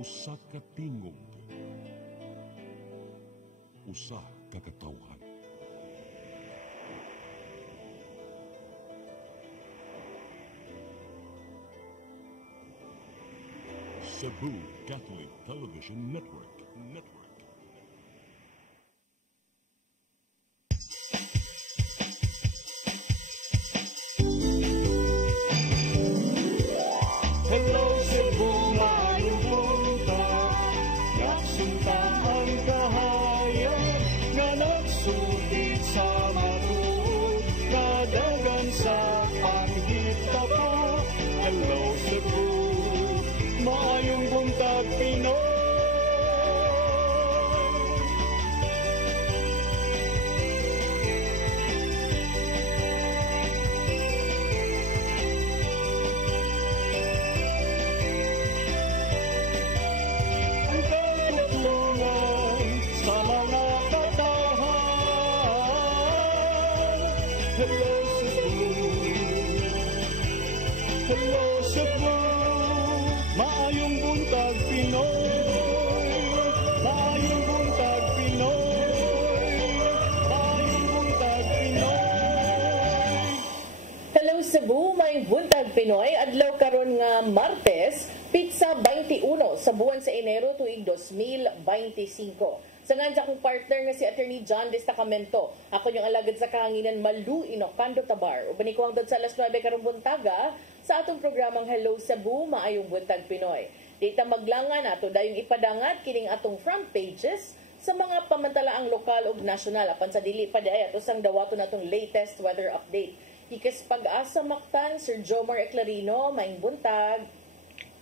Usa ka tingog, usa ka katawhan. Cebu Catholic Television Network. Hello Cebu, maayong buntag. Nagsunta ang kahayag nga nagsulit sa matuod, nadagan sa panghitabo. Hello Cebu, maayong buntag Pinoy. Ang katutulungan sa mga katawhan. Hello Cebu, hello Cebu, maayong buntag Pinoy, maayong buntag Pinoy, maayong buntag Pinoy. Hello Cebu, may buntag Pinoy. Adlaw karon nga Martes, Pitsa 21 sa buwan sa Enero tuig 2025. Sa nga akong partner nga si Attorney John Destacamento. Ako yung alagad sa kahanginan Malu Inocando Tabar. Ubani ko hangtod sa alas 9 karong buntaga sa atong programang Hello Cebu, maayong buntag Pinoy. Dita maglangan ato dayong ipadangat kining atong front pages sa mga pamantalaang lokal ug nasyonal apan sa dili pa diay ato sang dawaton natong latest weather update. Ikas pag-asa Mactan, Sir Jomar Eclarino, maayong buntag.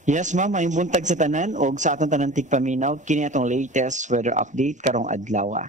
Yes, ma'am, may buntag sa tanan o sa atong tanan tigpaminaw kini atong latest weather update karong adlaw.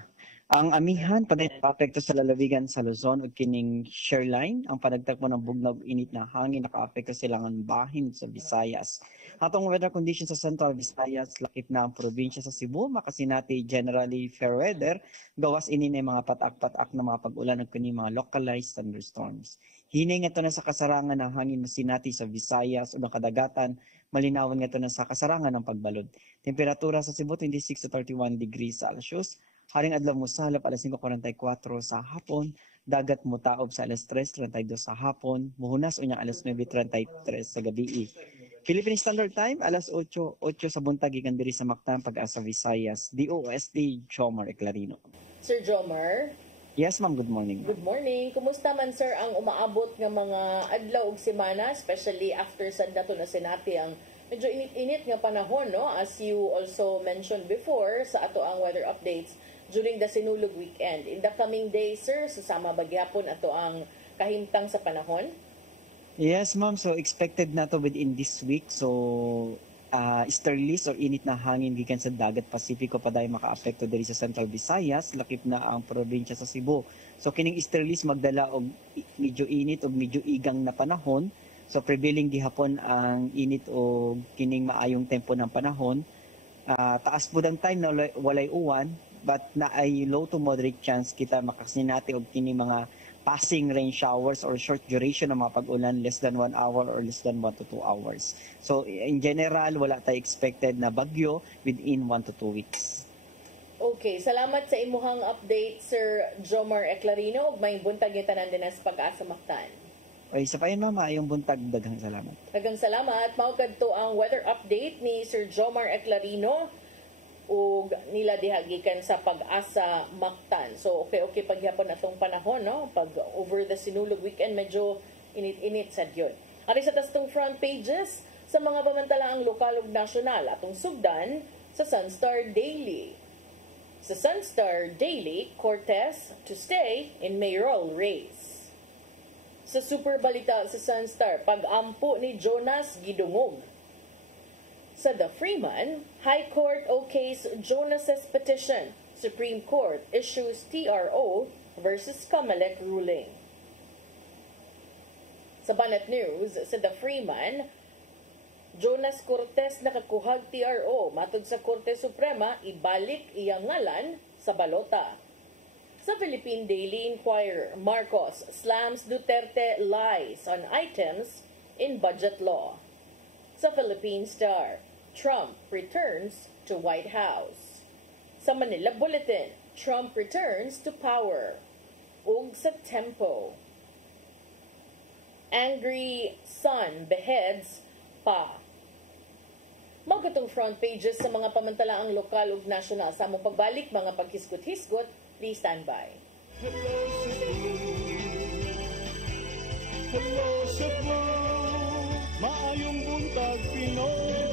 Ang amihan paday nakaapekto sa lalawigan sa Luzon ug kining shoreline. Ang panagtagpo ng bugnaw init na hangin nakaapekto sa silangan bahin sa Visayas. Atong weather conditions sa Central Visayas lakip na ang probinsya sa Cebu makasinati generally fair weather gawas ini na mga patak-patak na mga pag-ulan ug kining mga localized thunderstorms. Hinay nga to na sa kasarangan ng hangin masinati sa Visayas ug ang kadagatan malinawan nga ito na sa kasarangan ng pagbalod. Temperatura sa Cebu 26 to 31 degrees Celsius. Haring adlaw mo sa halap alas 5:44 sa hapon. Dagat mo taob sa alas 3:32 sa hapon. Muhunas unya alas 9:33 sa gabi. Philippine Standard Time alas 8:08 sa buntag gikan diri sa Mactan Pag-asa Visayas. DOST Jomar Eclarino. Sir Jomar. Yes, ma'am. Good morning. Good morning. Kumusta man sir ang umaabot nga mga adlaw ug semana, especially after sa dato na sinati ang medyo init-init nga panahon, no? As you also mentioned before sa ato ang weather updates during the Sinulog weekend. In the coming days, sir, susama ba gyapon ato ang kahimtang sa panahon? Yes, ma'am. So expected na to within this week. So easterlies or init na hangin gikan sa dagat Pasipiko pa dahil makaapekto diri sa Central Visayas, lakip na ang probinsya sa Cebu. So kining easterlies magdala og medyo init og medyo igang na panahon. So prevailing gihapon ang init o kining maayong tempo ng panahon. Taas pud ang time na walay uwan, but na ay low to moderate chance kita makasinati og kining mga passing rain showers or short duration ng mga pag-ulan, less than 1 hour or less than 1 to 2 hours. So in general, wala tayo expected na bagyo within 1 to 2 weeks. Okay, salamat sa imuhang update, Sir Jomar Eclarino. May buntag yung tanan din sa Pag-asa Mactan. Okay, sa payon ma'am, ayong buntag, daghang salamat. Daghang salamat. Maugad to ang weather update ni Sir Jomar Eclarino ug nila dihagikan sa Pag-asa Mactan. So okay paghapon atong panahon, no? Pag over the Sinulog weekend medyo init-init sad yun. Ari sa tastong front pages sa mga pamantalaang lokal ug nasyonal atong sugdan sa Sunstar Daily. Sa Sunstar Daily, Cortez to stay in mayoral race. Sa Super Balita sa Sunstar, pag-ampo ni Jonas gidungog. Sa The Freeman, High Court okays Jonas's petition. Supreme Court issues TRO versus Comelec ruling. Sa Banat News, sa The Freeman, Jonas Cortez nakakuhag TRO. Matod sa Korte Suprema, ibalik iyang ngalan sa balota. Sa Philippine Daily Inquirer, Marcos slams Duterte lies on items in budget law. Sa Philippine Star, Trump returns to White House. Sa Manila Bulletin, Trump returns to power. Ug sa Tempo, angry son beheads pa. Mao katong front pages sa mga pamantalaang lokal ug nasyonal. Sa among pagbalik, mga paghisgot-hisgot, please stand by. Hello Cebu, hello Cebu, maayong buntag Pinoy,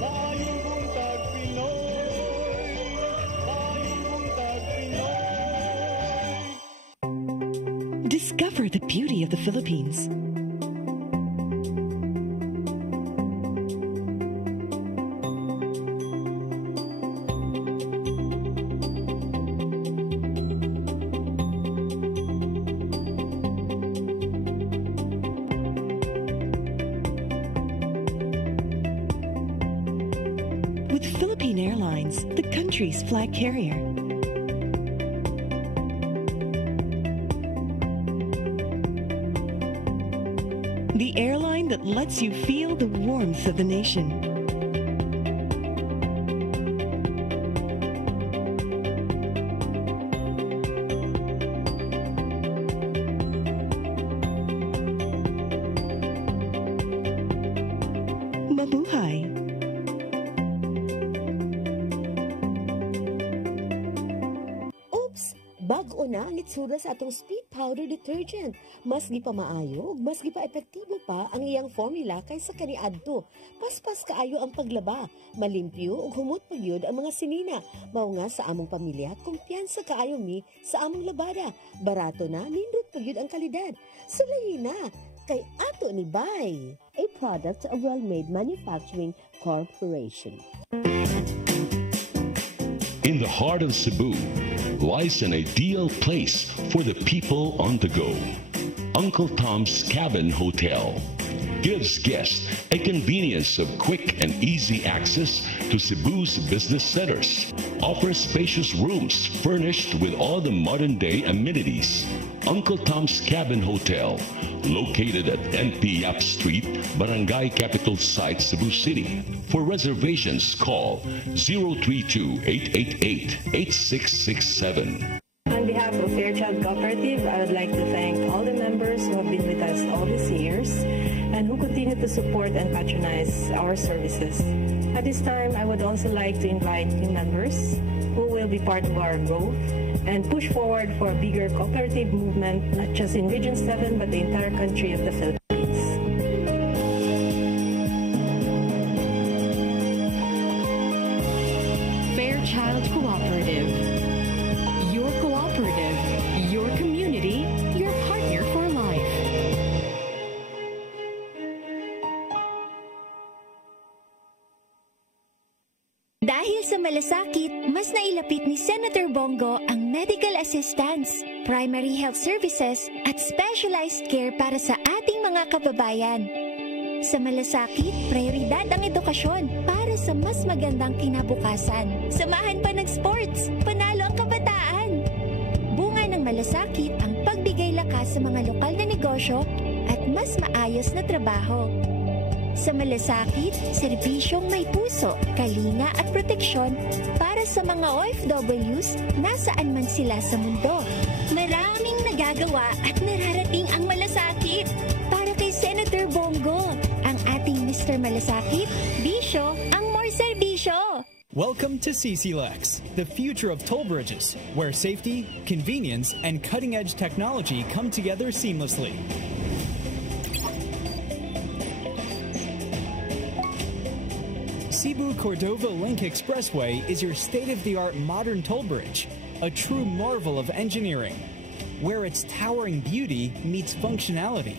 maayong buntag Pinoy, maayong buntag Pinoy. Discover the beauty of the Philippines. With Philippine Airlines, the country's flag carrier. The airline that lets you feel the warmth of the nation. Mabuhay! Oops! Bag-o na ang itsura sa atong speed powder detergent. Mas gi pa maayo, mas gi pa epektibo pa ang iyang formula kaysa kaniadto. Paspas kaayo ang paglaba, malimpyo ug humot pagyud ang mga sinina. Mao nga sa among pamilya, kumpiyansa kaayo mi sa among labada. Barato na, nindot pagyud ang kalidad. Sulayin na kay ato ni Bay, a product of Well-Made Manufacturing Corporation. In the heart of Cebu lies an ideal place for the people on the go. Uncle Tom's Cabin Hotel gives guests a convenience of quick and easy access to Cebu's business centers. Offers spacious rooms furnished with all the modern-day amenities. Uncle Tom's Cabin Hotel, located at NP Yap Street, Barangay Capital Site, Cebu City. For reservations, call 032-888-8667. On behalf of Fairchild Cooperative, I would like to thank all the members who have been with us all these years and who continue to support and patronize our services. At this time, I would also like to invite new members who will be part of our growth and push forward for a bigger cooperative movement, not just in Region 7, but the entire country of the Philippines. Fairchild Cooperative. Your cooperative, your community, your partner for life. Dahil sa malasakit, mas nailapit ni Senator Bongo ang medical assistance, primary health services at specialized care para sa ating mga kababayan. Sa malasakit, prioridad ang edukasyon para sa mas magandang kinabukasan. Samahan pa ng sports, panalo ang kabataan. Bunga ng malasakit ang pagbigay lakas sa mga lokal na negosyo at mas maayos na trabaho. Sa malasakit, serbisyong may puso, kalinga at proteksyon para sa mga OFWs nasaan man sila sa mundo. Maraming nagagawa at nararating ang malasakit. Para kay Senator Bongo, ang ating Mr. Malasakit, bisyo ang more serbisyo. Welcome to CCLEX, the future of toll bridges, where safety, convenience, and cutting-edge technology come together seamlessly. Cebu-Cordova Link Expressway is your state-of-the-art modern toll bridge, a true marvel of engineering, where its towering beauty meets functionality,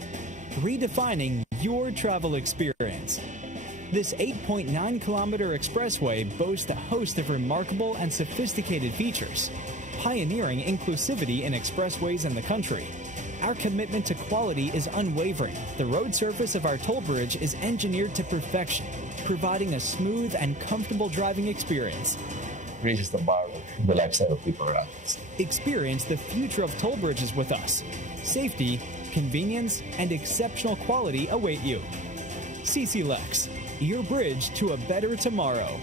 redefining your travel experience. This 8.9-kilometer expressway boasts a host of remarkable and sophisticated features, pioneering inclusivity in expressways in the country. Our commitment to quality is unwavering. The road surface of our toll bridge is engineered to perfection, providing a smooth and comfortable driving experience. Raises the bar of the lifestyle of people around us. Experience the future of toll bridges with us. Safety, convenience, and exceptional quality await you. CCLEX, your bridge to a better tomorrow.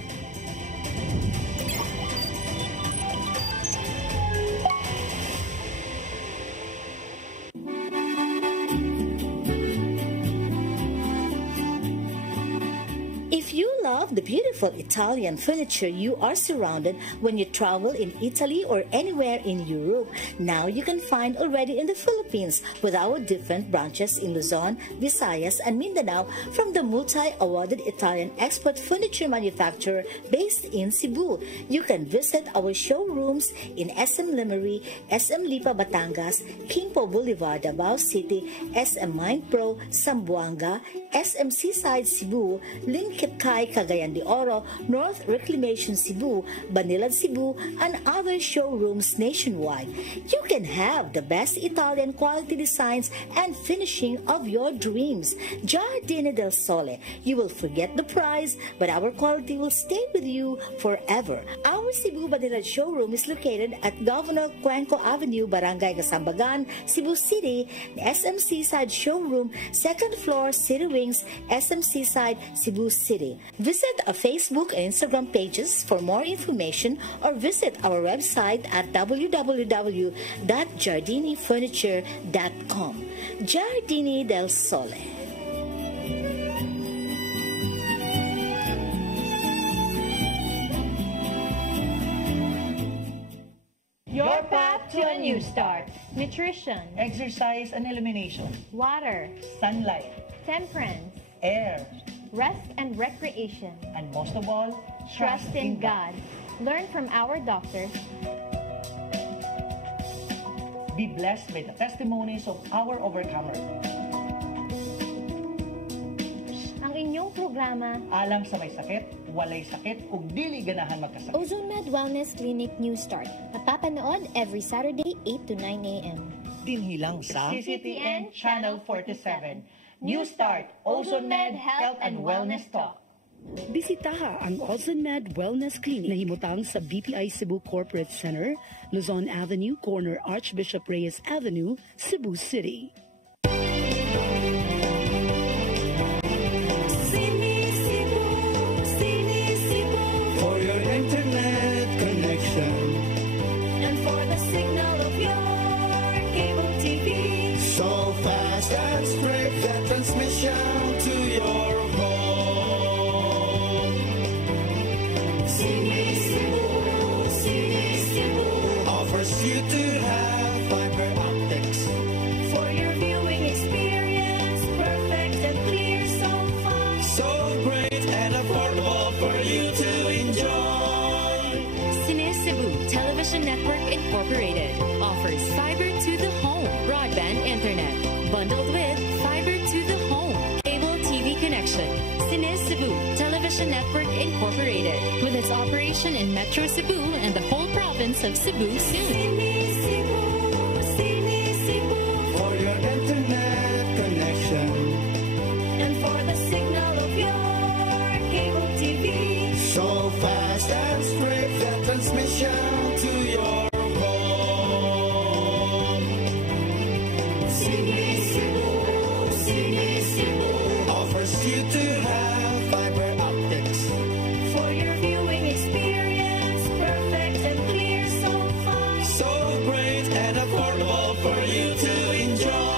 If you love the beautiful Italian furniture you are surrounded when you travel in Italy or anywhere in Europe, now you can find already in the Philippines with our different branches in Luzon, Visayas, and Mindanao from the multi-awarded Italian export furniture manufacturer based in Cebu. You can visit our showrooms in SM Lemery, SM Lipa Batangas, Kingpo Boulevard, Davao City, SM Mind Pro, Zamboanga, SM Seaside Cebu, Linkitkai, Cagayan de Oro, North Reclamation Cebu, Banilad Cebu, and other showrooms nationwide. You can have the best Italian quality designs and finishing of your dreams. Giardini del Sole. You will forget the price, but our quality will stay with you forever. Our Cebu Banilad showroom is located at Governor Cuenco Avenue, Barangay Kasambagan, Cebu City. The SM Seaside showroom, second floor, City Wings, SM Seaside, Cebu City. Visit our Facebook and Instagram pages for more information or visit our website at www.giardinifurniture.com. Giardini del Sole. Your path to a new start. Nutrition, exercise and elimination, water, sunlight, temperance, air, rest and recreation, and most of all, trust in God. Learn from our doctors. Be blessed by the testimonies of our overcomers. Ang inyong programa, alam sa may sakit, walay sakit, ug dili ganahan magkasakit. Ozone Med Wellness Clinic New Start. Napapanood every Saturday 8 to 9 a.m. Dinhilang sa CCTN Channel 47. New Start, Ozone Med Health and Wellness Talk. Bisitaha ang Ozone Med Wellness Clinic na himutang sa BPI Cebu Corporate Center, Luzon Avenue, corner Archbishop Reyes Avenue, Cebu City. For your internet connection and for the signal of your cable TV, so fast and straight that transmission to your home. Sini Cebu offers you to have fiber optics for your viewing experience, perfect and clear, so fast, so great and affordable for you to enjoy. Cine Cebu Television Network Incorporated offers fiber to the home broadband internet bundled with fiber to the home cable TV connection. Cine Cebu Television Network Incorporated with its operation in Metro Cebu and the whole province of Cebu soon. For your internet connection and for the signal of your cable TV, so fast and straight that transmission to your home. Sini Cebu offers you to have fiber optics for your viewing experience, perfect and clear, so fast, so great and affordable for you to enjoy.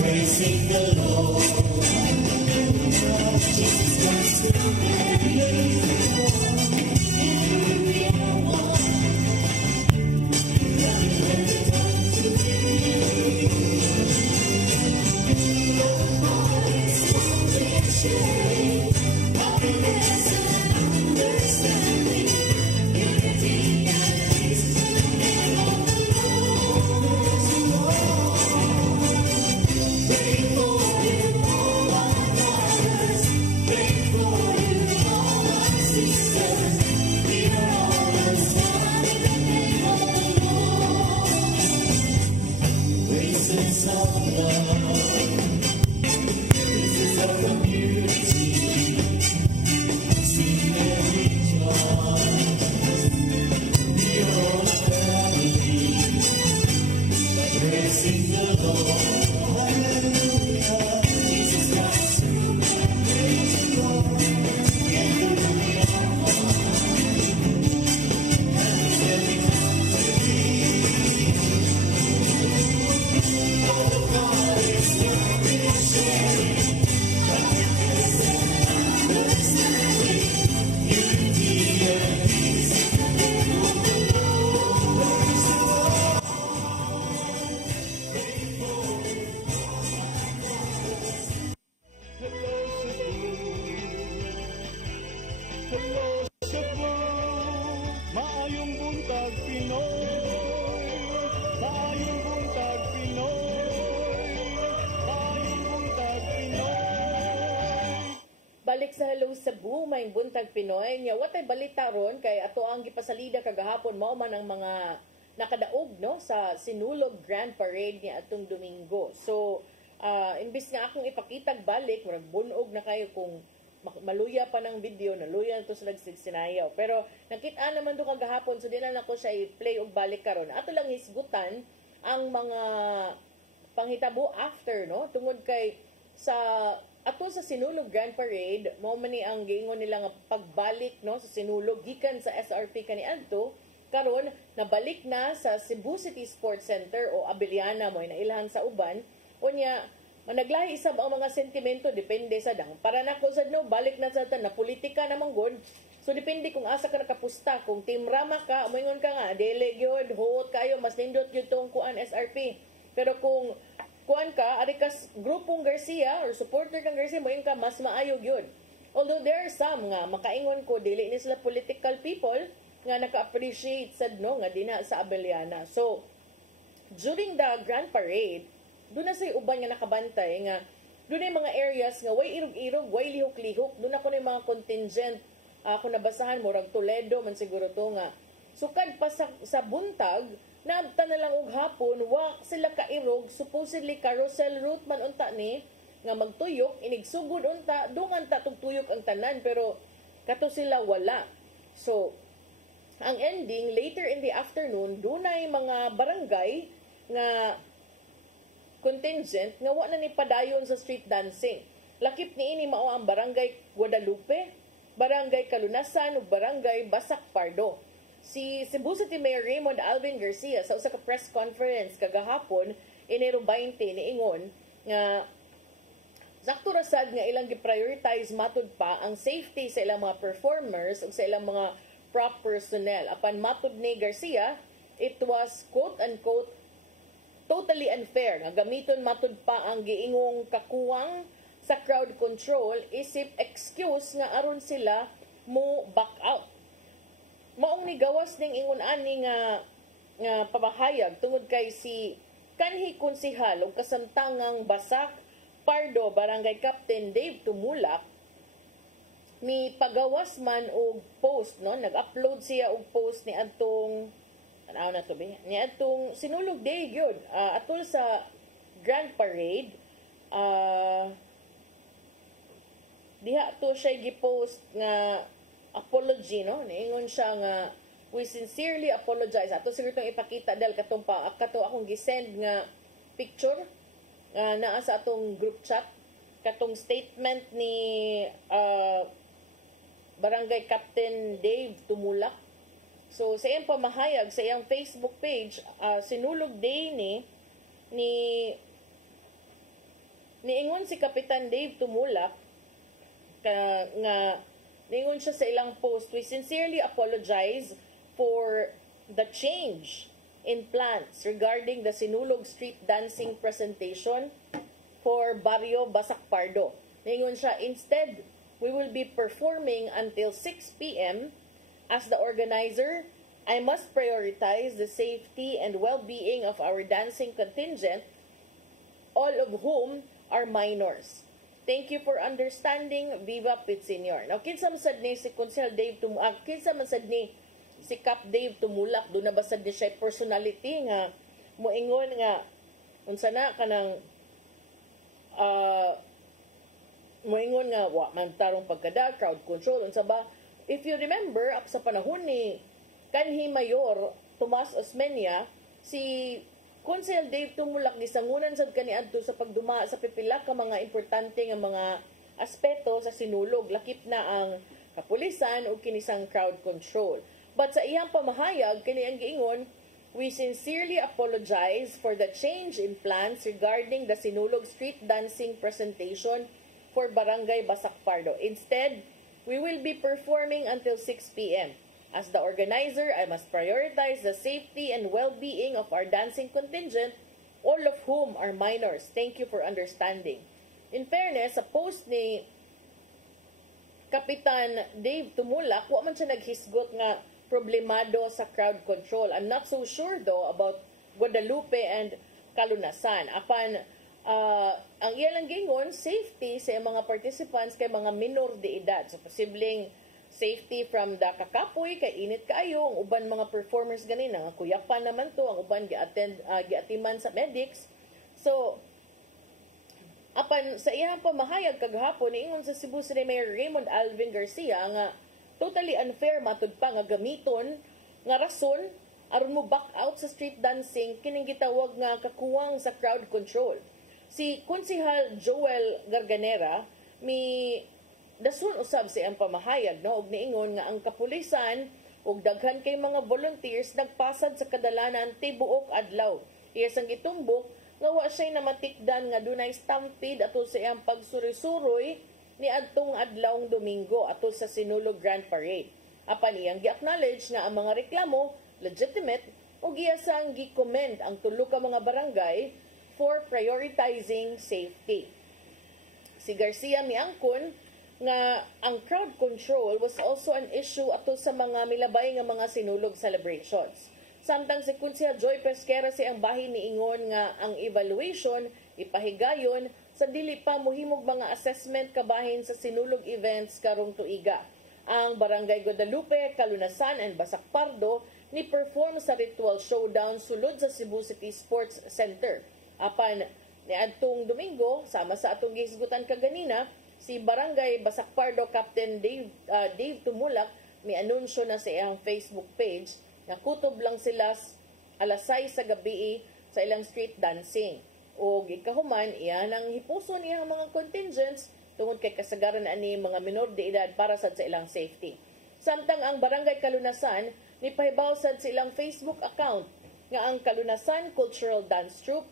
Pray for you. Hello Cebu, maayong buntag Pinoy, maayong buntag Pinoy, maayong buntag Pinoy. Balik sa Hello Cebu, may buntag Pinoy. Nya watay balita ron kay ato ang gipasalida kagahapon mao man ang mga nakadaog no sa Sinulog Grand Parade niya atong Domingo. So imbis nga akong ipakitag balik, murag bunog na kayo kung maluya pa ng video, naluya na to sa nagsigsinayaw. Pero nakita naman to kagahapon, so di na ko siya i-play og balik karon. Ato lang hisgutan ang mga panghitabo after, no? Tungod kay sa ato sa Sinulog Grand Parade, mao man ni ang giingon nila nga pagbalik no sa Sinulog gikan sa SRP kaniadto, karon nabalik na sa Cebu City Sports Center o Abiliana mo na ilahan sa uban. Unya managlahi isab ang mga sentimento depende sa dang. Para nako sad no balik na sa tan na politika namang god. So depende kung asa ka nakapusta, kung Team Rama ka, moingon ka nga dili gyud hot kayo mas nindot gyud tong kuan SRP. Pero kung kuan ka ari ka grupong Garcia or supporter kang Garcia moingon ka mas maayo gyud. Although there are some nga makaingon ko dili ni sila political people nga naka-appreciate sad no nga dina sa Abiliana. So during the Grand Parade doon na say uban nga nakabantay nga doon ay mga areas nga way irog-irog, way lihok-lihok. Doon ako na yung mga contingent kung nabasahan mo, rag Toledo man siguro to nga. Sukad pa sa buntag, naabta na lang og hapon, wa sila kairog, supposedly carousel route man unta ni, nga magtuyok, inigsugod unta, dungan ta tugtuyok ang tanan, pero kato sila wala. So, ang ending, later in the afternoon, doon ay mga barangay nga contingent nga wa na ni padayon sa street dancing. Lakip niini mao ang barangay Guadalupe, barangay Kalunasan ug barangay Basak Pardo. Si Cebu City Mayor Raymond Alvin Garcia sa usa ka press conference kagahapon Enero 20 niingon nga sakto ra sad nga ilang gi-prioritize matud pa ang safety sa ilang mga performers ug sa ilang mga prop personnel. Apan matud ni Garcia, it was quote unquote totally unfair nga gamiton matud pa ang giingong kakuwang sa crowd control isip excuse nga aron sila mo back out. Maong ni gawas ning ingon ani nga pamahayag tungod kay si kanhi konsehal ug kasamtangang Basak Pardo Barangay Captain Dave Tumulak ni pagawas man og post no, nag-upload siya og post ni adtong tanaw na to be. Niya itong Sinulog Day yun. Atol sa Grand Parade, diha to siya gipost nga apology, no? Niingon siya nga, we sincerely apologize. Ato siguro itong ipakita dahil katong kato akong gisend nga picture naa sa atong group chat. Katong statement ni Barangay Captain Dave Tumulak. So, sa iyang pamahayag, sa iyang Facebook page, Sinulog Day niingon si Kapitan Dave Tumulak, nga niingon siya sa ilang post, we sincerely apologize for the change in plans regarding the Sinulog Street Dancing presentation for Barrio Basak Pardo. Niingon siya, instead, we will be performing until 6 p.m. As the organizer, I must prioritize the safety and well-being of our dancing contingent, all of whom are minors. Thank you for understanding. Viva Pit Senior. Now, kinsa man sad ni si Konsehal Dave Tumulak, kinsa man sad ni si Cap Dave Tumulak, doon na basad ni siya personality nga moingon nga unsa na kanang moingon nga wa man tarong pagkada, crowd control, unsa ba? If you remember, up sa panahon ni kanhi Mayor Tomas Osmeña, si Konsehal Dave Tumulak gisangunan sad kaniadto sa pagduma sa pipila ka mga importante nga mga aspeto sa Sinulog, lakip na ang kapulisan o kinisang crowd control. But sa iyang pamahayag kini ang giingon, we sincerely apologize for the change in plans regarding the Sinulog street dancing presentation for Barangay Basak Pardo. Instead, we will be performing until 6 p.m. As the organizer, I must prioritize the safety and well-being of our dancing contingent, all of whom are minors. Thank you for understanding. In fairness, sa post ni Kapitan Dave Tumulak, wa man siya naghisgot nga problemado sa crowd control. I'm not so sure though about Guadalupe and Kalunasan. Apan ang iyalang gingon, safety sa mga participants kay mga minor de edad. So posibleng safety from the kakapoy kay init kaayo, ang uban mga performers ganina nga kuyapan naman to, ang uban giatiman sa medics. So apan sa iyang pamahayag kagahapon niingon sa Cebu City Mayor Raymond Alvin Garcia nga totally unfair matud pa nga gamiton nga rason aron mo back out sa street dancing kining gitawag nga kakuwang sa crowd control. Si Konsehal Joel Garganera mi dason usab sa iyang pamahayag no og niingon nga ang kapulisan ug daghan kay mga volunteers nagpasad sa kadalanan tibuok adlaw. Iyang gitumbok nga wa siya namatikdan nga dunay stampede ato sa iyang pagsuri-suroy ni adtong adlawng Domingo ato sa Sinulog Grand Parade. Apan iyang gi-acknowledge nga ang mga reklamo legitimate ug iya sang gi-commend ang tulo ka mga barangay for prioritizing safety. Si Garcia miangkon nga ang crowd control was also an issue ato sa mga milabay nga mga sinulog celebrations. Samtang si Konsehal Joy Pesquera ang bahin ni ingon nga ang evaluation ipahigayon sa dili pa mohimog mga assessment kabahin sa sinulog events karong tuiga. Ang Barangay Guadalupe, Kalunasan and Basak Pardo ni perform sa ritual showdown sulod sa Cebu City Sports Center. Apan ni adtong Domingo sama sa atong gihisgutan kaganina, si Barangay Basak Pardo Captain Dave Tumulak mi anunsyo na sa iyang Facebook page na kutob lang sila alas 6 sa gabi sa ilang street dancing. O gikahuman, iyan ang hipuson iyang mga contingents tungod kay kasagaran ani mga minor de edad para sad sa ilang safety. Samtang ang Barangay Kalunasan, nipahibaw sad sa ilang Facebook account nga ang Kalunasan Cultural Dance Troupe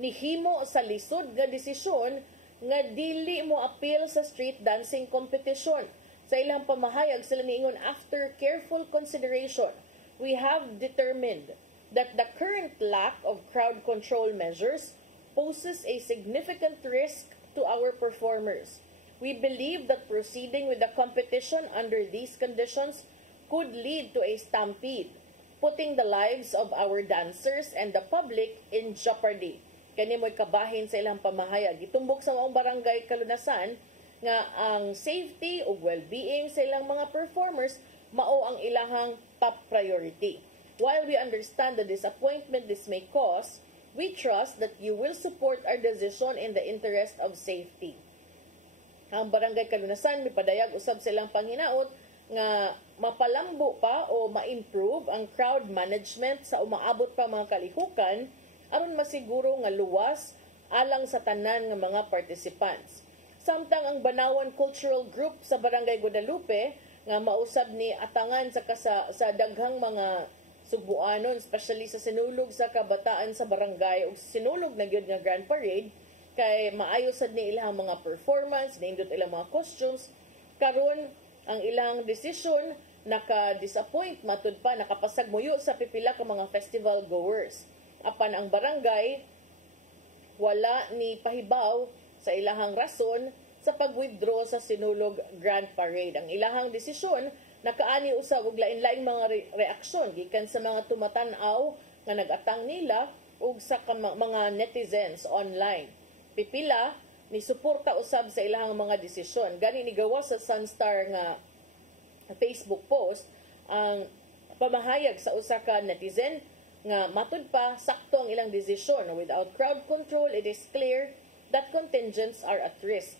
nihimo sa lisod nga desisyon nga dili mo appeal sa street dancing competition. Sa ilang pamahayag sila niingon, after careful consideration, we have determined that the current lack of crowd control measures poses a significant risk to our performers. We believe that proceeding with the competition under these conditions could lead to a stampede, putting the lives of our dancers and the public in jeopardy. Kani mo'y kabahin sa ilang pamahayag. Itumbok sa maong Barangay Kalunasan nga ang safety o well-being sa ilang mga performers mao ang ilahang top priority. While we understand the disappointment this may cause, we trust that you will support our decision in the interest of safety. Ang Barangay Kalunasan mipadayag usab sa ilang panghinaot nga mapalambo pa o ma-improve ang crowd management sa umaabot pa mga kalihukan aron masiguro nga luwas alang sa tanan nga mga participants. Samtang ang Banawan Cultural Group sa Barangay Guadalupe nga mausab ni atangan sa daghang mga Subuanon, especially sa sinulog sa kabataan sa barangay o sinulog na gyud nga Grand Parade kay maayo sad ni ilang mga performance, naindot ilang mga costumes. Karon ang ilang desisyon naka-disappoint matud pa nakapasagmuyo sa pipila ka mga festival goers. Apan ang barangay wala ni pahibaw sa ilahang rason sa pag-withdraw sa Sinulog Grand Parade. Ang ilahang desisyon nakaani usab og lain-laing mga reaksyon gikan sa mga tumatan-aw nga nag-atang nila ug sa mga netizens online. Pipila ni suporta usab sa ilahang mga desisyon. Gani ni gawas sa Sunstar nga Facebook post ang pamahayag sa usa ka netizen nga matud pa sakto ang ilang desisyon. Without crowd control, it is clear that contingents are at risk.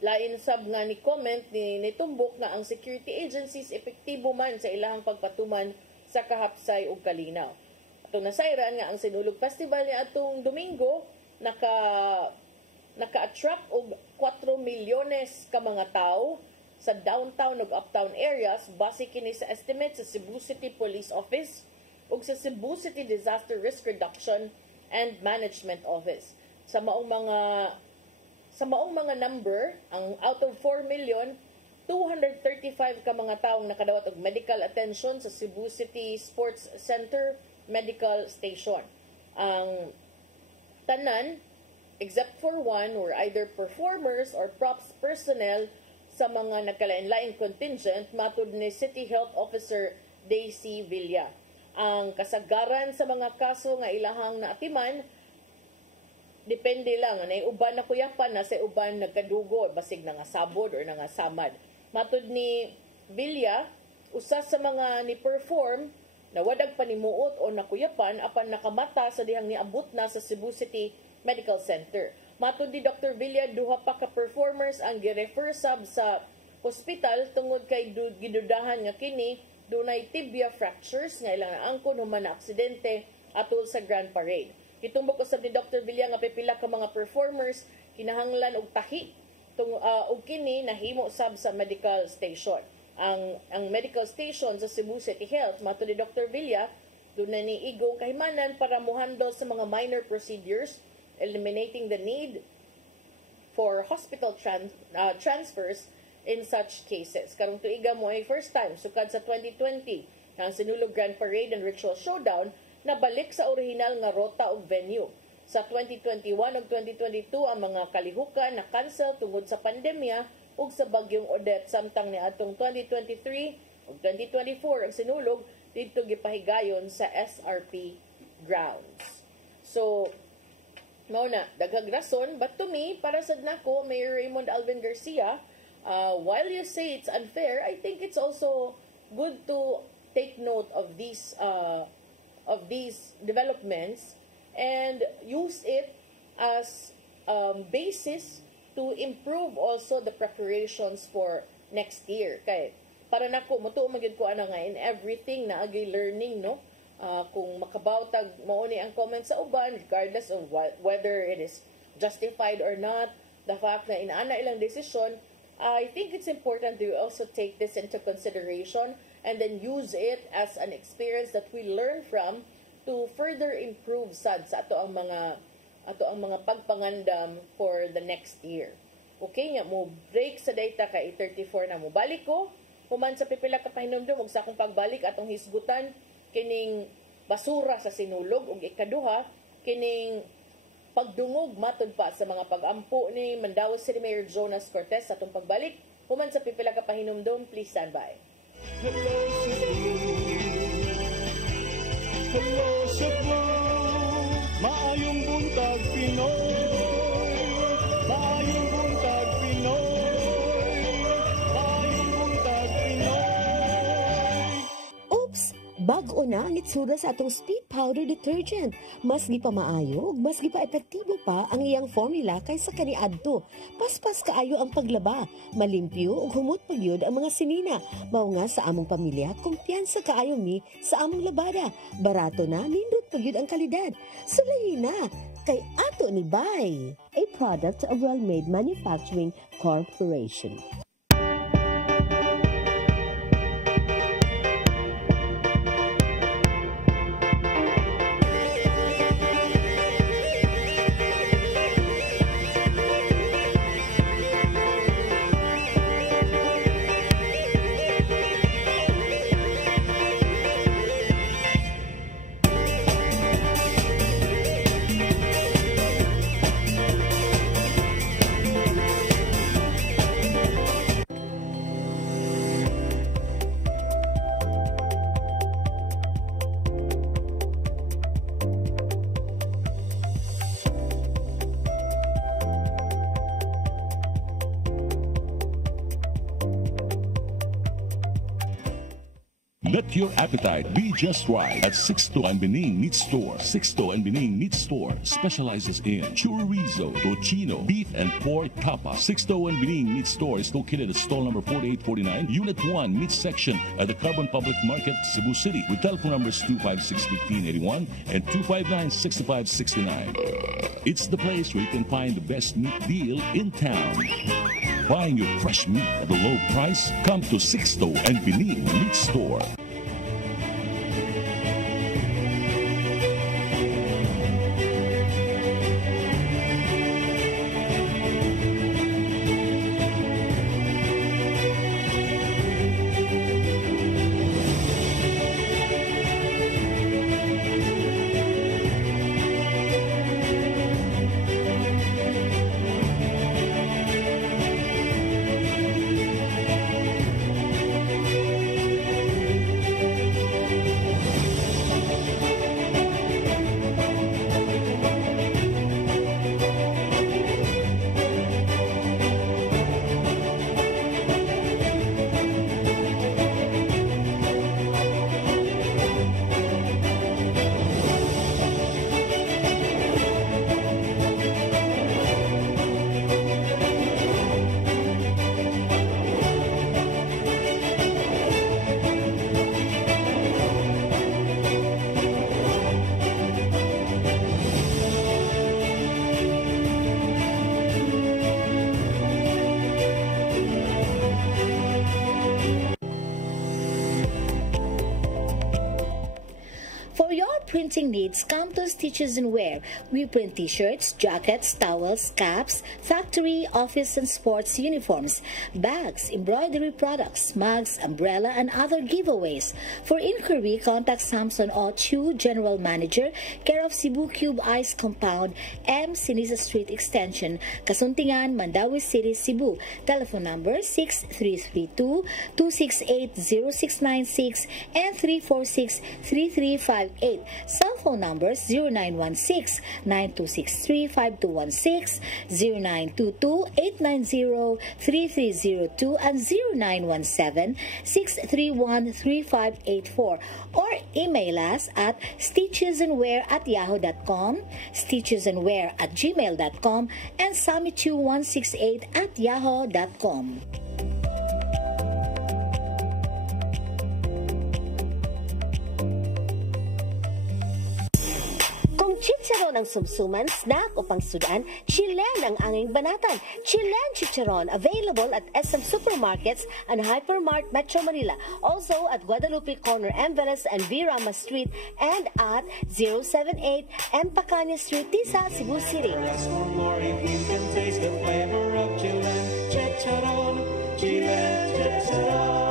Lain sab nga ni comment ni tumbok nga ang security agencies epektibo man sa ilahang pagpatuman sa kahapsay ug kalinaw. Atong nasayran nga ang Sinulog Festival ni atong Domingo naka-attract og 4 milyones ka mga tawo sa downtown ug uptown areas base kini sa estimate sa Cebu City Police Office ug sa Cebu City Disaster Risk Reduction and Management Office. Sa maong mga number, ang out of 4 million, 235 ka mga taong nakadawat og medical attention sa Cebu City Sports Center Medical Station. Ang tanan except for one, were either performers or props personnel sa mga nagkalain-laing contingent, matud ni City Health Officer Daisy Villa. Ang kasagaran sa mga kaso nga ilahang naatiman, depende lang. Nay uban na kuyapan na sa uban nagkadugo, basig na nga sabod or nga samad. Matud ni Villa, usa sa mga ni-perform na wadag panimuot o nakuyapan apan nakamata sa dihang niabot na sa Cebu City Medical Center. Matud ni Dr. Villa, duha pa ka performers ang gi-refer sab sa hospital tungod kay gidudahan nga kini dunay tibia fractures nga ilang naangkon human na aksidente atol sa Grand Parade. Gitumbok usab ni Dr. Villa nga pipila ka mga performers kinahanglan og tahi og kini nahimo sab sa medical station. Ang medical station sa Cebu City Health, matud ni Dr. Villa, doon na ni igong kahimanan para muhandle sa mga minor procedures, eliminating the need for hospital transfers in such cases. Karong tuiga mo ay first time, sukad sa 2020, ang sinulog Grand Parade and Ritual Showdown, na balik sa original nga rota o venue. Sa 2021 ug 2022, ang mga kalihukan na cancel tungod sa pandemya ug sa bagyong Odette, samtang ni atong 2023 ug 2024 ang sinulog dito gipahigayon sa SRP grounds. So, mao na daghang rason, but to me, para sad nako, Mayor Raymond Alvin Garcia, while you say it's unfair, I think it's also good to take note of these developments and use it as basis to improve also the preparations for next year. Kay para nako mutuo magyud ko ana nga in everything na agi learning, no? Kung makabawtag mao ni ang comment sa uban, regardless of whether it is justified or not, the fact na inaana ilang decision, I think it's important to also take this into consideration and then use it as an experience that we learn from to further improve sad sa ato ang mga pagpangandam for the next year. Okay nga, mo break sa data kay 8:34 na mo. Balik ko, human sa pipila ka pahinumdum, ug sa akong pagbalik atong hisgutan, kining basura sa sinulog, ug ikaduha, kining pagdungog matud pa sa mga pag-ampo ni Mandaue City Mayor Jonas Cortez sa atong pagbalik. Human sa pipila ka pahinumdum, please stand by. Hello Cebu, maayong buntag Pinoy, maayong buntag Pinoy, maayong buntag Pinoy. Oops! Bag-o na ang itsura sa atong speed powder detergent. Mas gi pa maayo, mas gi pa epektibo pa ang iyang formula kaysa kaniadto. Paspas kaayo ang paglaba, malimpyo ug humot pagyud ang mga sinina. Mao nga sa among pamilya, kumpiyansa kaayo mi sa among labada. Barato na, nindot pagyud ang kalidad. Sulayin na kay ato ni Bay, a product of Well-Made Manufacturing Corporation. Let your appetite be just right at Sixto and Bening Meat Store. Sixto and Bening Meat Store specializes in chorizo, tocino, beef, and pork tapa. Sixto and Bening Meat Store is located at stall number 4849, Unit 1, Meat Section at the Carbon Public Market, Cebu City, with telephone numbers 256-1581 and 259-6569. It's the place where you can find the best meat deal in town. Buying your fresh meat at a low price? Come to Sixto and Bening Meat Store. printing needs, come to Stitches and Wear. We print t-shirts, jackets, towels, caps, factory, office, and sports uniforms, bags, embroidery products, mugs, umbrella, and other giveaways. For inquiry, contact Samson O. Chu, General Manager, care of Cebu Cube Ice Compound, M. Sinisa Street Extension, Kasuntingan, Mandawi City, Cebu. Telephone number 6332-268-0696 and 346-3358. Cell phone numbers 0916-9263-5216, 0922-890-3302, and 0917-631-3584. Or email us at stitchesandwear@yahoo.com, stitchesandwear@gmail.com, and samichu168@yahoo.com. Kung chicharon ang sumsuman, snack o pangsudan, Chilen ang anging banatan. Chilen Chicharon, available at SM Supermarkets and Hypermart Metro Manila. Also at Guadalupe Corner, Emveles and V. Rama Street, and at 078 M. Pacania Street, Tisa, Cebu City. Ask for more if you can taste the flavor of Chilen Chicharon. Chilen Chicharon.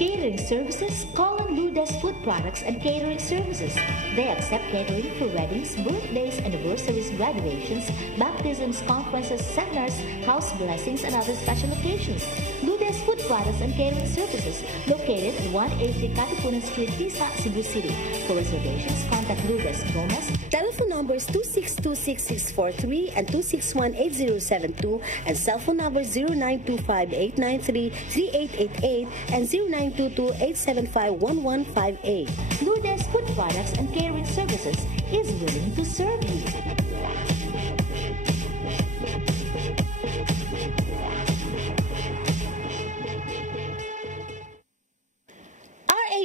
Catering services, call on Lourdes Food Products and Catering Services. They accept catering for weddings, birthdays, anniversaries, graduations, baptisms, conferences, seminars, house blessings, and other special occasions. Lourdes Food Products and Catering Services, located at 183 Katipunan Street, Tisa, Cebu City. For reservations, contact Lourdes Gomez. Telephone numbers 2626643 and 2618072, and cell phone numbers 0925-893-3888 and 0922-875-1158. Lourdes Food Products and Catering Services is willing to serve you.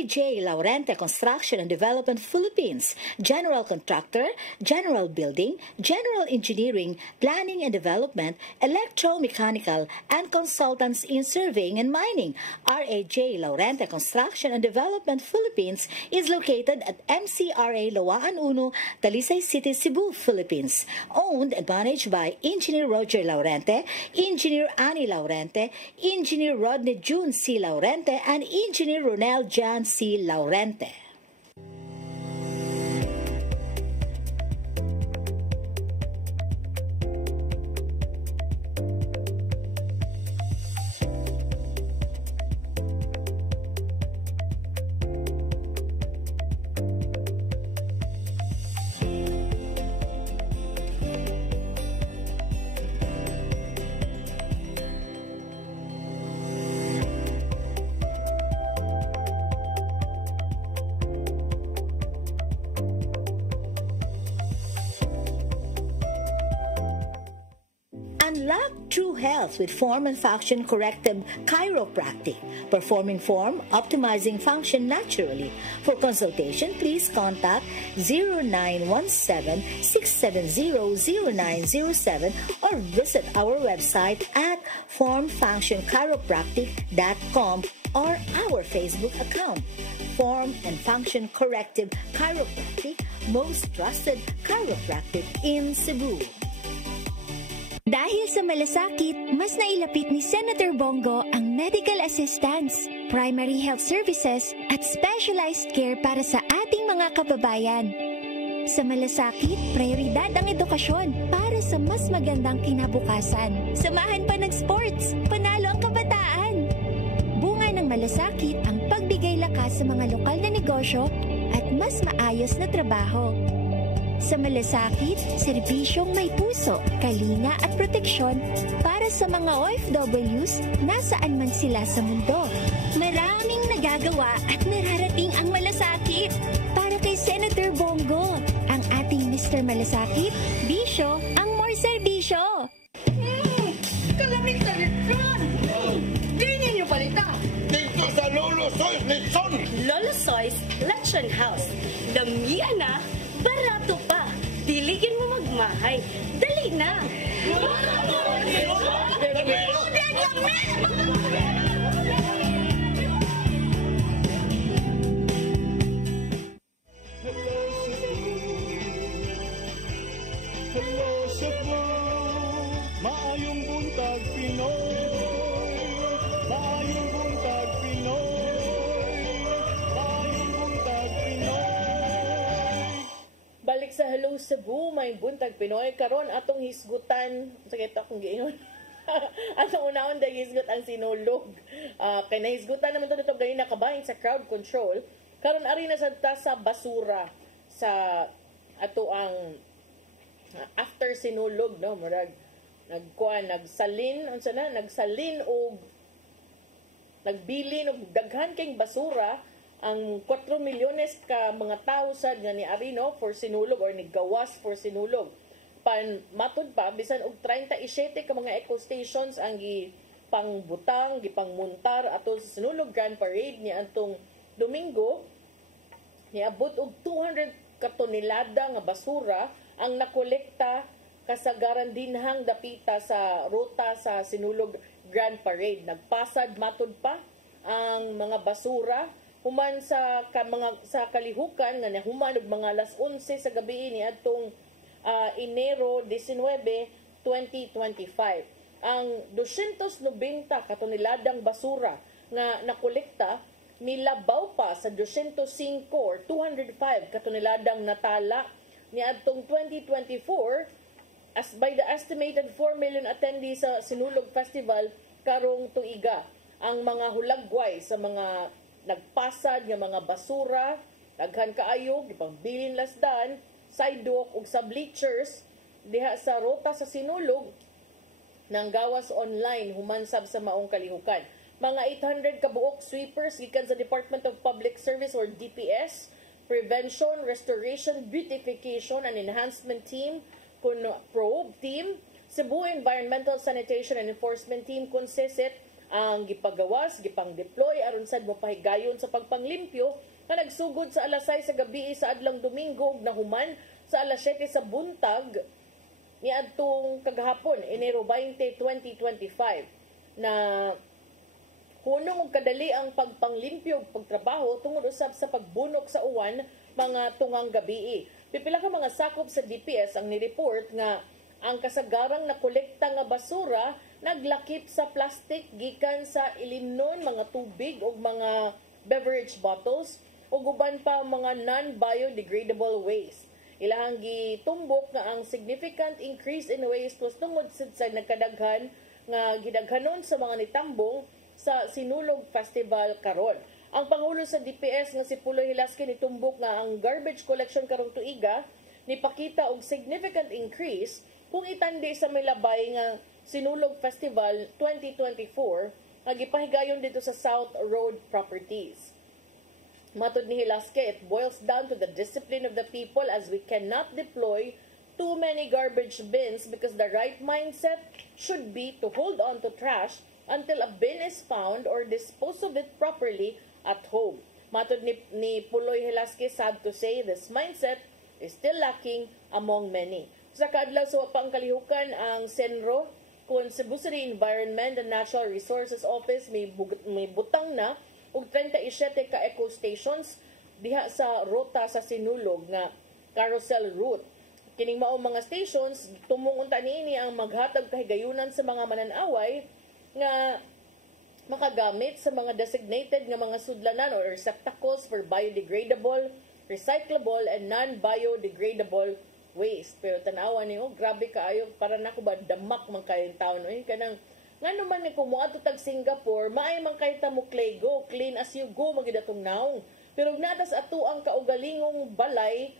J. Laurente Construction and Development Philippines, General Contractor, General Building, General Engineering, Planning and Development, Electromechanical, and Consultants in Surveying and Mining. R.A.J. Laurente Construction and Development Philippines is located at MCRA Lawaan Uno, Talisay City, Cebu, Philippines. Owned and managed by Engineer Roger Laurente, Engineer Annie Laurente, Engineer Rodney June C. Laurente, and Engineer Ronel Jan C. Laurente. Unlock true health with Form and Function Corrective Chiropractic. Performing form, optimizing function naturally. For consultation, please contact 0917-670-0907 or visit our website at formfunctionchiropractic.com or our Facebook account. Form and Function Corrective Chiropractic, most trusted chiropractic in Cebu. Dahil sa malasakit, mas nailapit ni Senator Bongo ang medical assistance, primary health services at specialized care para sa ating mga kababayan. Sa malasakit, prioridad ang edukasyon para sa mas magandang kinabukasan. Samahan pa ng sports, panalo ang kabataan. Bunga ng malasakit ang pagbigay lakas sa mga lokal na negosyo at mas maayos na trabaho. Sa malasakit, serbisyong may puso, kalinga at proteksyon para sa mga OFWs nasaan man sila sa mundo. Maraming nagagawa at nararating ang malasakit para kay Senator Bongo, ang ating Mr. After malasakit, bisyo ang more serbisyo. Kalamig sa lechon! Di ninyo balita! Dito sa Lolo Soy's Lechon! Lolo Soy's Lechon House. Damian na, barato pa. Diligin mo magmahay. Dali na! Hello Cebu, maayong buntag Pinoy, maayong buntag Pinoy, maayong buntag Pinoy. Balik sa Hello Cebu, may buntag Pinoy. Karon atong hisgutan, sakit akong giingon. Atong unahon dahil hisgut ang sinulog. Kaya nahisgutan naman ito dito ganyan nakabahin sa crowd control. Karon ari na sa basura sa ato ang after sinulog, no, murag nagsalin og nagbilin og daghan kayong basura ang 4 milyones ka mga tao sad nga ni Arino for sinulog or ni gawas for sinulog. Matud pa bisan og 37 ka mga eco stations ang gipangbutang, gipangmuntar ato sa sinulog Grand Parade ni antong Domingo. Niabot og 200 ka tonelada nga basura ang nakolekta kasagaran dinhang dapita sa ruta sa Sinulog Grand Parade. Nagpasad matud pa ang mga basura human sa kalihukan nga nahuman og mga alas 11 sa gabi ni adtong Enero 19, 2025. Ang 290 ka toneladang basura nga nakolekta nilabaw pa sa 205 or 205 ka toneladang natala ni adtong 2024 as by the estimated 4 million attendees sa Sinulog Festival karong tuiga. Ang mga hulagway sa mga nagpasad nga mga basura, daghan kaayo, gipangbilin lasdan, sidewalk ug sa bleachers diha sa ruta sa Sinulog nang gawas online human sab sa maong kalihukan. Mga 800 kabuok sweepers gikan sa Department of Public Service or DPS, Prevention, Restoration, Beautification and Enhancement Team, Probe Team, Cebu Environmental Sanitation and Enforcement Team, CONSESET, ang gipagawas, gipang-deploy aron sad mopahigayon sa pagpanglimpyo nga nagsugod sa alas 6 sa gabi sa adlang Domingo ug nahuman sa alas 7 sa buntag niadtong kagahapon, Enero 20, 2025 na hunong og kadali ang pagpanglimpyo ug pagtrabaho tungod usab sa pagbunok sa uwan mga tungang gabi. Pipila ka mga sakop sa DPS ang ni-report nga ang kasagarang nakolekta nga basura naglakip sa plastic gikan sa ilimnon, mga tubig ug mga beverage bottles ug uban pa mga non-biodegradable waste. Ilahang gitumbok nga ang significant increase in waste was tungod sa nagkadaghan nga gidaghanon sa mga nitambong sa Sinulog Festival karon. Ang Pangulo sa DPS nga si Puloy Hilasque nitumbok nga ang garbage collection karong tuiga nipakita og significant increase kung itandi sa milabay nga Sinulog Festival 2024 nga gipahigayon dito sa South Road Properties. Matod ni Hilasque, it boils down to the discipline of the people as we cannot deploy too many garbage bins because the right mindset should be to hold on to trash until a bin is found or dispose of it properly at home. Matod ni Puloy Hilasque, sad to say, this mindset is still lacking among many. Sa kaadlaw sa wapang kalihukan, ang Senro, kung Cebu City Environment and Natural Resources Office may butang na og 37 ka eco stations diha sa ruta sa Sinulog nga carousel route. Kining mao mga stations tumong unta niini ang maghatag kahigayunan sa mga mananaway nga makagamit sa mga designated nga mga sudlanan or receptacles for biodegradable, recyclable, and non-biodegradable waste. Pero tanawa niyo, grabe kaayo, para nako ba damak man kayong taon. Kanang nga naman ni kung muadto tag Singapore, maay man kay ta mo go, clean as you go magidatong naong. Pero natas ato ang kaugalingong balay,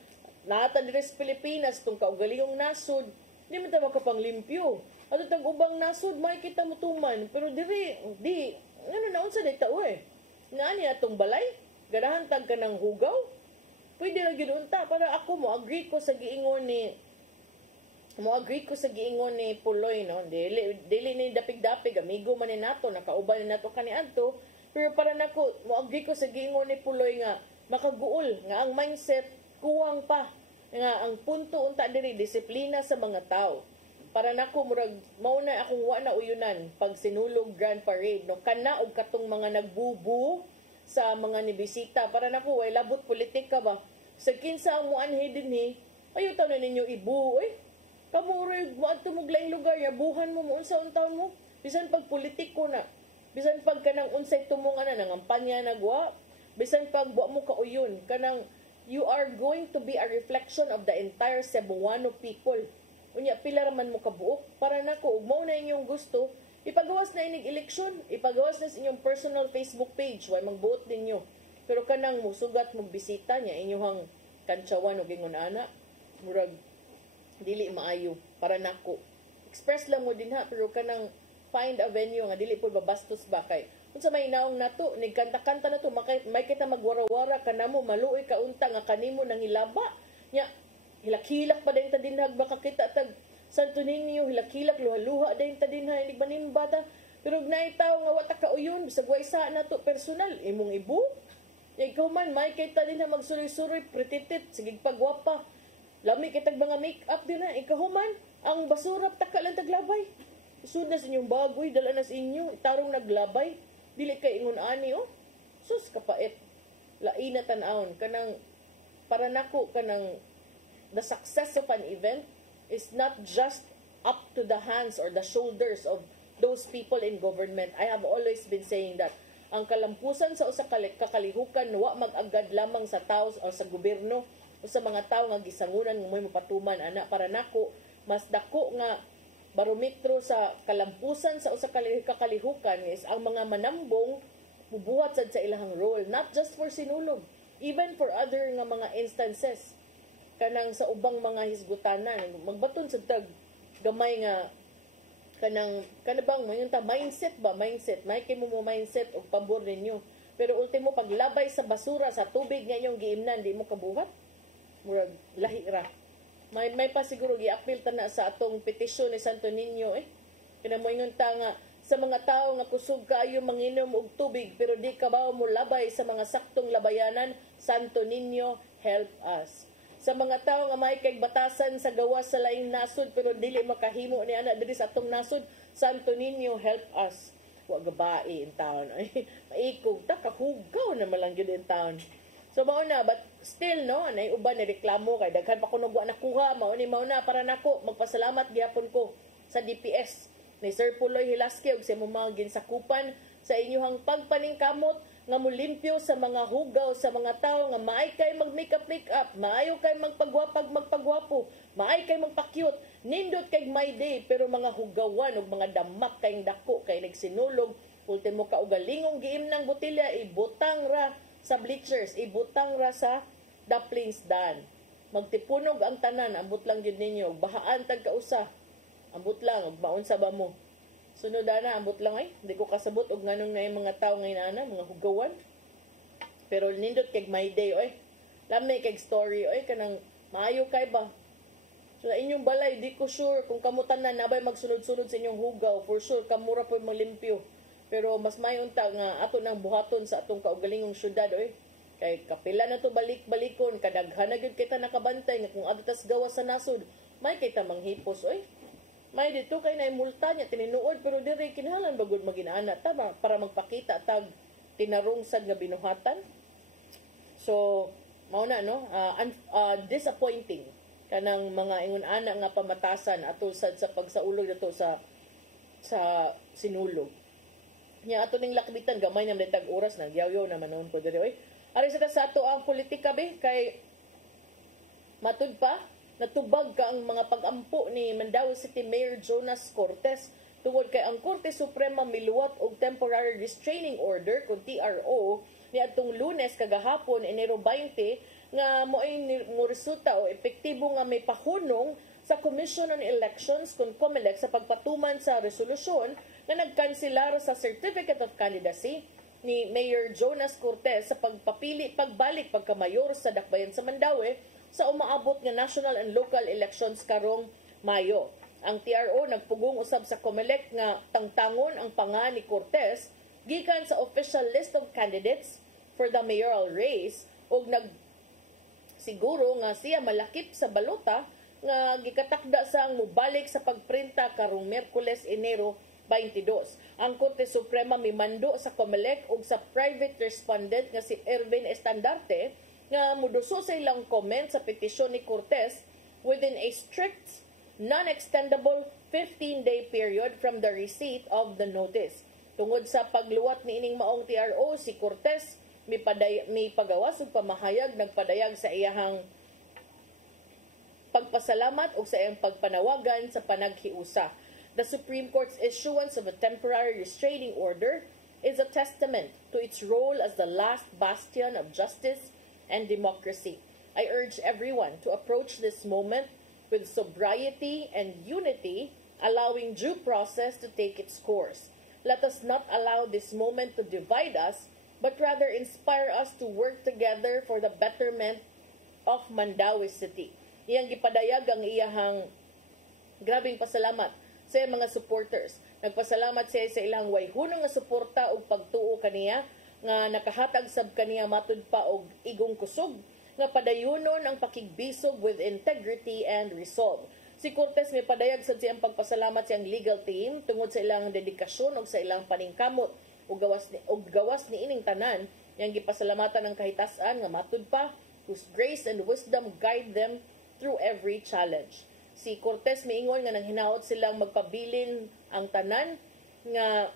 nata diri sa Pilipinas tong kaugalingong nasud, di man ta makapanglimpyo. Ato tag ubang nasud may kita mutuman, pero diri di ano naon sa dita oy. Ngani atong balay, ganahan tag kanang hugaw. pwede ra gyud unta para ako mo agree ko sa giingon ni Puloy, no? Dili ni dapig-dapig, amigo man ni nato, nakauban ni nato kaniadto, pero para nako, mo agree ko sa giingon ni Puloy nga makaguol nga ang mindset kuwang pa nga ang punto unta diri disiplina sa mga tao. Para nako murag mao na akong wa na uyunan pag sinulog Grand Parade, no? Kana og katong mga nagbubu sa mga nibisita, para nako way labot politika ba sa kinsa ang muanhi dinhi, ayo taw na ninyo ibu, kamurig mo adto mo laing lugar, yabuhan mo unsa untaon mo, bisan pag politiko na, bisan pag kanang unsay tumungan na nangampanya nagwa, bisan pag wa mo kauyon kanang you are going to be a reflection of the entire Cebuano people. Unya pila ra man mo kabuok, para nako ug mao na inyong gusto, ipagawas na inig eleksyon, ipagawas na sa inyong personal Facebook page, way magbuot ninyo. Pero kanang musugat mong bisita niya inyong kantsawan o gingon ana, murag dili maayo para nako. Express lang mo din ha, pero kanang find a venue nga dili pud babastos ba kay unsa may naong nato nigkanta-kanta na to may kita magwara-wara kanamo maluoy ka unta nga kanimo nang hilaba nya hilak-hilak pa dayon ta dinhag baka kita tag Santo Niño hilak-hilak luha-luha dayon ta dinha inig bata pero naay tawo nga wa ta kauyon bisag wa isa na to personal imong ibu ikaw man may kita dinha magsuroy-suroy pretitit sige pagwapa lami kitag mga make-up din na ikaw man ang basura taka lang taglabay isud na sa inyong bagoy dala na sa inyo itarong naglabay dili kay ingon ani sus kapait lain na tan-awon kanang para nako kanang the success of an event is not just up to the hands or the shoulders of those people in government. I have always been saying that ang kalampusan sa usa ka kakalihukan wa mag-agad lamang sa tao o sa gobyerno o sa mga tao nga gisangunan nga may mapatuman ana para nako mas dako nga barometro sa kalampusan sa usa ka kakalihukan is ang mga manambong mubuhat sad sa ilahang role, not just for sinulog, even for other nga mga instances kanang sa ubang mga hisgutanan magbaton sa tag gamay nga kanabang mindset may kay mo mindset og pabor ninyo pero ultimo paglabay sa basura sa tubig nga inyong giimnan di mo kabuhat murag lahi ra. May pa siguro gi-appeal ta na sa atong petisyon ni Santo Niño kinamoingon ta nga sa mga tao nga kusog kaayo manginom og tubig pero di ka ba mo labay sa mga saktong labayanan, Santo Niño help us. Sa mga tao nga may kay batasan sa gawas sa laing nasod pero dili makahimo ni ana diri sa atong nasod, Santo Niño help us. Wa gabae in town maikog ta kahugaw na malang gyud in town. So mao na but still no anay uban ni reklamo kay daghan pa kuno wa nakuha mao na para nako magpasalamat gyapon ko sa DPS ni Sir Puloy Hilasque ug sa mga ginsakupan sa inyong pagpaningkamot nga mulimpyo sa mga hugaw sa mga tao nga maay kay mag-makeup, maayo kay magpagwapo, maay kay magpa-cute, nindot kay my day pero mga hugawan ug mga damak kay dako kay nagsinulog ultimo ka ugalingong giimnang botelya ibutang ra sa bleachers, ibutang ra sa dumpling stand. Magtipunog ang tanan, ambot lang gyud ninyo, bahaan tag kausa. Ambot lang og maunsa ba mo. Sunod ana ambot lang hindi ko kasabot og nganong na mga tao ngayon ana, mga hugawan. Pero nindot kay my day Lami kay story kanang maayo kay ba. So inyong balay di ko sure kung kamutan na nabay magsunod-sunod sa inyong hugaw, for sure kamura po malimpyo. Pero mas mayunta nga ato nang buhaton sa atong kaugalingong syudad kay kapila na to balik-balikon kadaghan na gyud kita nakabantay nga kung adto tas gawas sa nasod may kita manghipos may dito kay nay multa nya tininuod pero diri kinahanglan bagud maginaana tama para magpakita tag tinarungsad nga binuhatan. So mao na disappointing kanang mga ingon ana nga pamatasan atol sad sa pagsaulog nato sa sinulog. Nya ato ning lakbitan gamay na tag oras nang yaw-yaw na manon ko diri ari sa ato ang politika kay matud pa natubag ka ang mga pag-ampo ni Mandaue City Mayor Jonas Cortez tungod kay ang Korte Suprema miluwat og temporary restraining order kung TRO ni atong Lunes kagahapon Enero 20 nga mo resulta o epektibo nga may pahunong sa Commission on Elections kung COMELEC sa pagpatuman sa resolusyon na nagkanselar sa Certificate of Candidacy ni Mayor Jonas Cortez sa pagbalik pagkamayor sa dakbayan sa Mandaue sa umaabot nga national and local elections karong Mayo. Ang TRO nagpugong usab sa COMELEC nga tangtangon ang panga ni Cortez gikan sa official list of candidates for the mayoral race ug siguro nga siya malakip sa balota nga gikatakda sang mubalik sa pagprinta karong Miyerkules, Enero 22. Ang Korte Suprema mimando sa COMELEC ug sa private respondent nga si Ervin Estandarte nga muduso sa ilang comment sa petisyon ni Cortez within a strict, non-extendable 15-day period from the receipt of the notice. Tungod sa pagluwat ni ining maong TRO, si Cortez may pagawas ug pamahayag nagpadayag sa iyahang pagpasalamat ug sa iyang pagpanawagan sa panaghiusa. The Supreme Court's issuance of a temporary restraining order is a testament to its role as the last bastion of justice and democracy. I urge everyone to approach this moment with sobriety and unity, allowing due process to take its course. Let us not allow this moment to divide us, but rather inspire us to work together for the betterment of Mandaue City. Iyang gipadayag ang iyahang grabing pasalamat sa mga supporters. Nagpasalamat siya sa ilang wayhunong nga suporta ug pagtuo kaniya nga nakahatag sab kaniya matud pa og igong kusog nga padayunon ang pakigbisog with integrity and resolve. Si Cortez may padayag sa siyang pagpasalamat siyang legal team tungod sa ilang dedikasyon ug sa ilang paningkamot ug gawas ni ining tanan yang gipasalamatan ng kahitasan nga matud pa whose grace and wisdom guide them through every challenge. Si Cortez miingon nga nanghinaot silang magpabilin ang tanan nga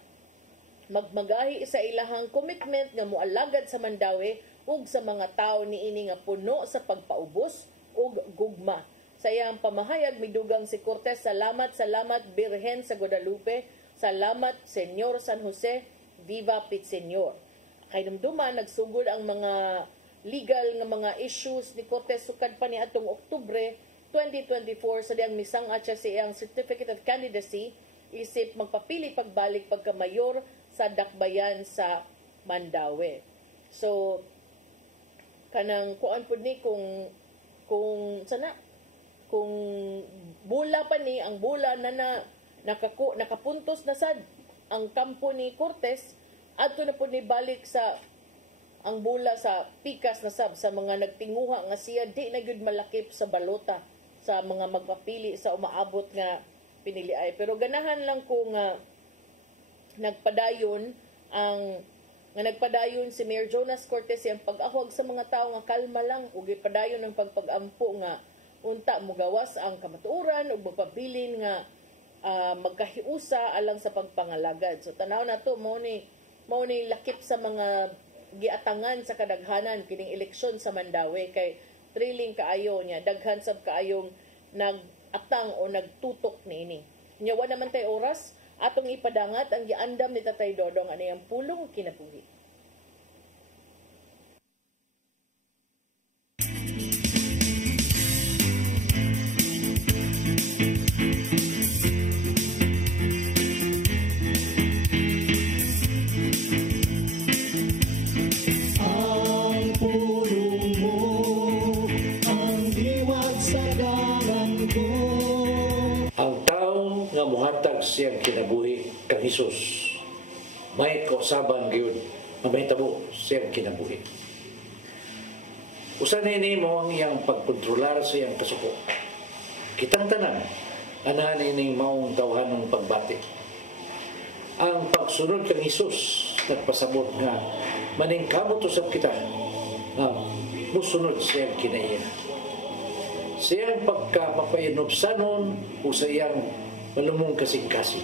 magmagahi sa ilahang commitment nga moalagad sa Mandaue ug sa mga tao niini nga puno sa pagpaubos ug gugma. Sa iyang pamahayag midugang si Cortez, salamat Birhen sa Guadalupe, salamat Senyor San Jose, Viva Pitseñor. Kay dumduman nagsugod ang mga legal nga mga issues ni Cortez sukad pa ni atong Oktubre 2024 sa diyang misangat siya sa iyang Certificate of Candidacy isip magpapili pagbalik pagkamayor sa dakbayan sa Mandaue. So kanang kuan pud ni kung bula pa ni ang bula na nakapuntos na sad ang kampo ni Cortez adto na pud ni balik sa ang bula sa pikas na sab sa mga nagtinguha nga siya di na gyud malakip sa balota sa mga magpapili sa umaabot nga piniliay. Pero ganahan lang ko nga nagpadayon si Mayor Jonas Cortez ang pag-ahog sa mga tao nga kalma lang ug ipadayon ang pagpag-ampo nga unta mugawas ang kamatuoran ug magpabilin nga magkahiusa alang sa pagpangalagad. So tanaw na to mao ni lakip sa mga giatangan sa kadaghanan kining eleksyon sa Mandaue kay thrilling kaayo niya daghan sab kaayong nag-atang o nagtutok niini. Nya wa naman tay oras atong ipadangat ang giandam ni Tatay Dodong aniyang pulong kinabuhi. Siyang kinabuhi kang Hesus. May kausaban gyud, mamahitabo siyang kinabuhi. Usa ni mo ang iyang pagkontrolar sa iyang kasuko. Kitang tanan, ana nining maong tawhanong pagbati. Ang pagsunod kang Hesus nagpasabot nga maningkamot usab kita. Musunod siyang kinaiya. Siyang pagkapapainubsanon o sa iyang malumong kasing-kasing.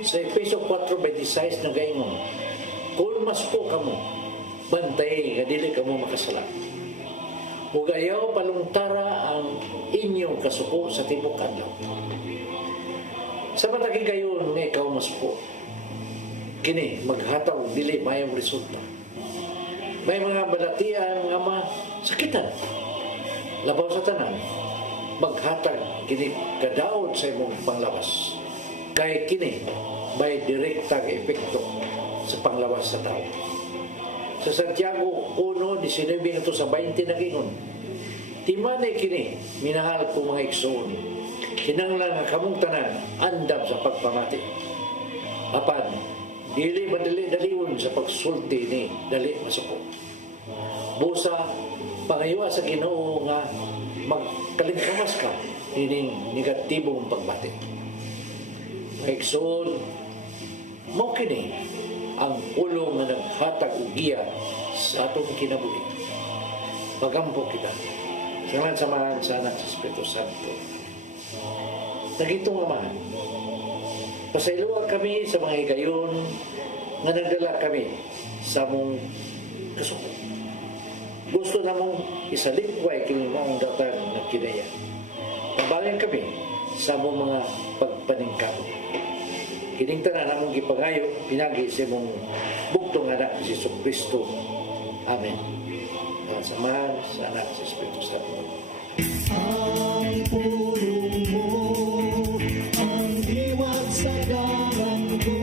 Sa Efeso 4:26 na gaingon, kung mas po kamo, bantay nga dili kamo makasalat. Ug ayaw palungtara ang inyong kasuko sa tibok adlaw. Sa matagi gayon nga ikaw mas po, kini maghataw dili mayong resulta. May mga balatian nga masakitan. Labaw sa tanan, maghatag kini kadaot sa imong panglabas. Kay kini may direktang epekto sa panglawas sa tao. Sa Santiago 1:19 ito sa 20 nagingon, timanay kini, minahal ko mga igsoon, kinanglan nga kamong tanan, andam sa pagpamati. Apan, dili madali-dalion sa pagsulti ni dali masuko. Busa, pangayawa sa Ginoo nga magkalingkamas ka ining negatibong pagbati. Igsoon, mo kini ang ulo nga naghatag og giya sa atong kinabuhi. Pagampo kita. Samahan sa Anak sa Espiritu Santo. Nagitong Amahan, pasayloa kami sa mga higayon nga nagdala kami sa mong kasuko. Gusto na mong isalikway kini mong datang na kinaya. Tabangan kami sa mong mga pagpaningkap. Kining tanan namong gipangayo pinagi sa mong bugtong anak si Jesucristo. Amen. Samahan sa Anak sa Espiritu Santo. Ang pulong mo, ang diwat sa dalan ko.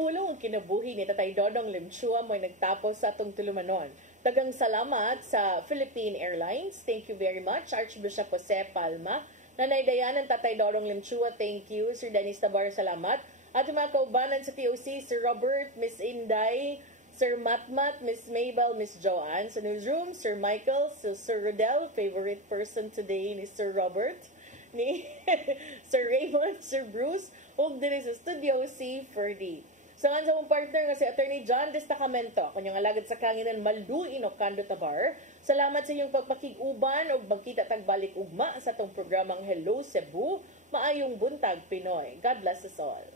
Pulong ang kinabuhi ni Tatay Dodong Limchua mo'y nagtapos sa atong tulumanon. Dagang salamat sa Philippine Airlines. Thank you very much. Archbishop Jose Palma. Nanay Dayanan, Tatay Dodong Limchua, thank you. Sir Dennis Tabar, salamat. At mga kaubanan sa TOC, Sir Robert, Miss Inday, Sir Matmat, Miss Mabel, Miss Joanne. Sa newsroom, Sir Michael, Sir Rodel, favorite person today ni Sir Robert, ni Sir Raymond, Sir Bruce, ug diri sa Studio C4D. So, ang sa mong partner nga si Attorney John Destacamento, kanyang alagad sa kanginan Malduin o Kando Tabar. Salamat sa inyong pagpakig-uban o magkita tagbalik ugma sa itong programang Hello Cebu. Maayong buntag, Pinoy. God bless us all.